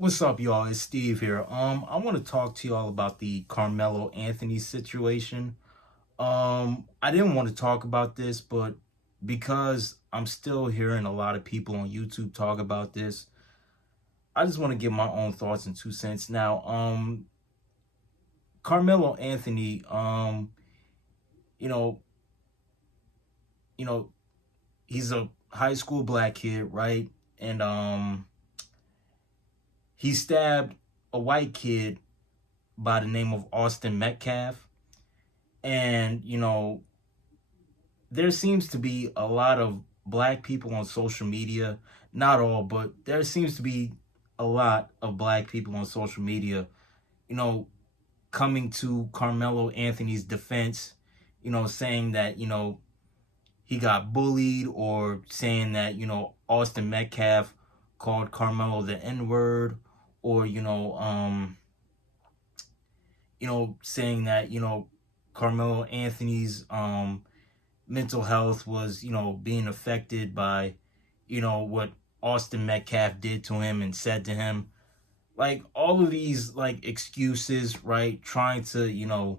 What's up, y'all? It's Steve here. I want to talk to y'all about the Carmelo Anthony situation. I didn't want to talk about this, but because I'm still hearing a lot of people on YouTube talk about this, I just want to give my own thoughts and 2 cents. Now, Carmelo Anthony, you know, you know, he's a high school black kid, right? And he stabbed a white kid by the name of Austin Metcalf. And, there seems to be a lot of black people on social media, not all, but there seems to be a lot of black people on social media, you know, coming to Carmelo Anthony's defense, saying that, he got bullied, or saying that, Austin Metcalf called Carmelo the N-word, or, saying that, Carmelo Anthony's mental health was, being affected by, what Austin Metcalf did to him and said to him. Like all of these like excuses, right? Trying to,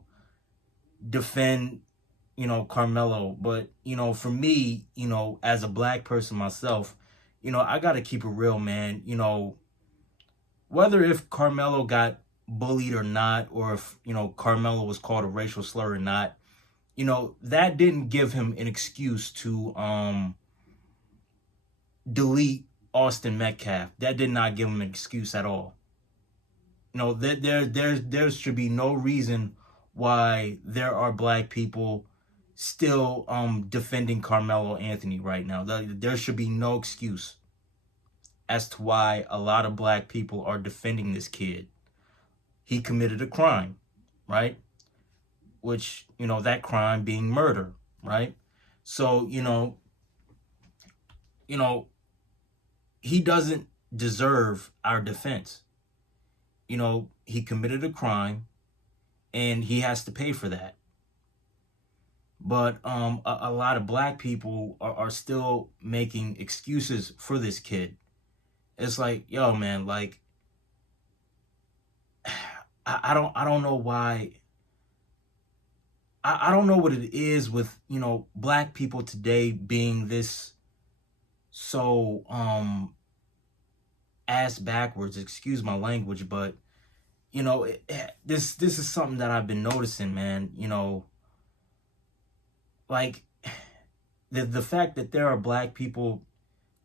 defend, Carmelo. But, for me, as a black person myself, I gotta keep it real, man. Whether if Carmelo got bullied or not, or if, Carmelo was called a racial slur or not, that didn't give him an excuse to delete Austin Metcalf. That did not give him an excuse at all. There should be no reason why there are black people still defending Carmelo Anthony right now. There should be no excuse as to why a lot of black people are defending this kid. He committed a crime, right? Which, that crime being murder, right? So, he doesn't deserve our defense. He committed a crime and he has to pay for that. But a lot of black people are still making excuses for this kid. It's like, yo, man, like I don't know why. I don't know what it is with, black people today being this so ass backwards, excuse my language, but this is something that I've been noticing, man. Like the fact that there are black people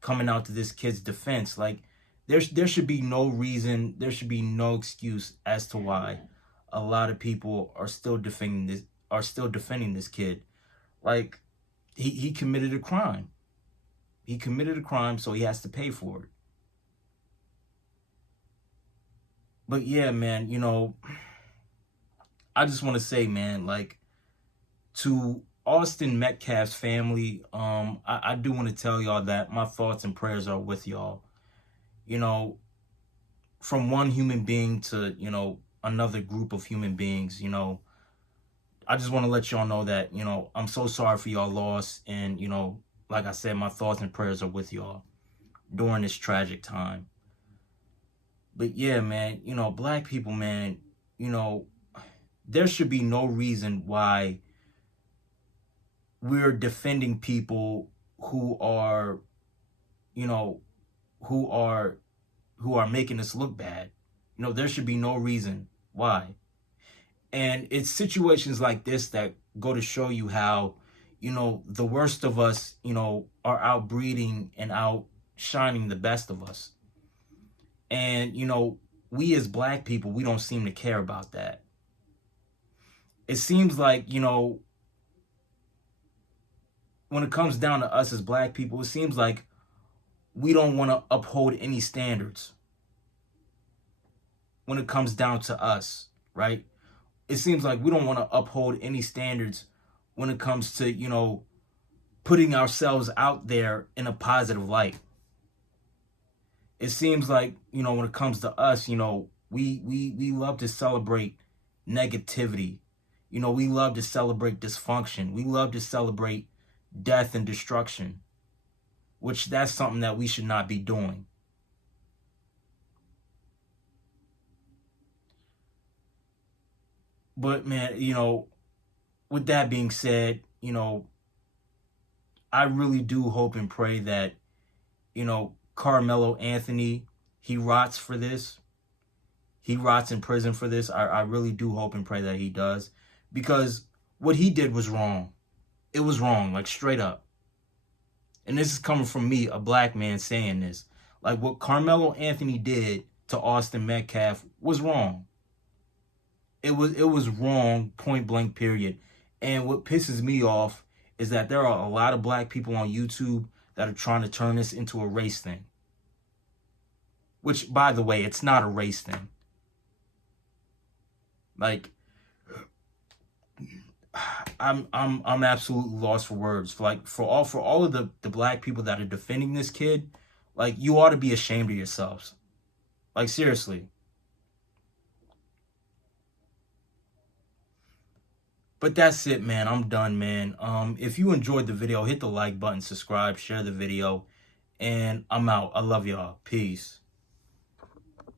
coming out to this kid's defense, like there should be no reason, there should be no excuse as to why a lot of people are still defending this kid. Like he committed a crime. He committed a crime, so he has to pay for it. But yeah, man, I just want to say, man, like to Austin Metcalf's family, I do want to tell y'all that my thoughts and prayers are with y'all. You know, from one human being to, another group of human beings, I just want to let y'all know that, I'm so sorry for y'all loss. And, like I said, my thoughts and prayers are with y'all during this tragic time. But yeah, man, black people, man, there should be no reason why we're defending people who are, you know, who are making us look bad. There should be no reason why. And it's situations like this that go to show you how, the worst of us, are outbreeding and outshining the best of us. And, we as black people, we don't seem to care about that. It seems like, when it comes down to us as black people, it seems like we don't want to uphold any standards when it comes down to us, right? It seems like we don't want to uphold any standards when it comes to, putting ourselves out there in a positive light. It seems like, when it comes to us, we love to celebrate negativity. We love to celebrate dysfunction. We love to celebrate death and destruction, which that's something that we should not be doing. But man, with that being said, I really do hope and pray that, Karmelo Anthony, he rots for this. He rots in prison for this. I really do hope and pray that he does. Because what he did was wrong. It was wrong, like straight up. And this is coming from me, a black man, saying this. Like what Karmelo Anthony did to Austin Metcalf was wrong. It was wrong, point blank, period. And what pisses me off is that there are a lot of black people on YouTube that are trying to turn this into a race thing. Which, by the way, it's not a race thing. Like, I'm absolutely lost for words. For all of the black people that are defending this kid, like, you ought to be ashamed of yourselves. Like, seriously. But that's it, man. I'm done, man. If you enjoyed the video, hit the like button, subscribe, share the video, and I'm out. I love y'all. Peace.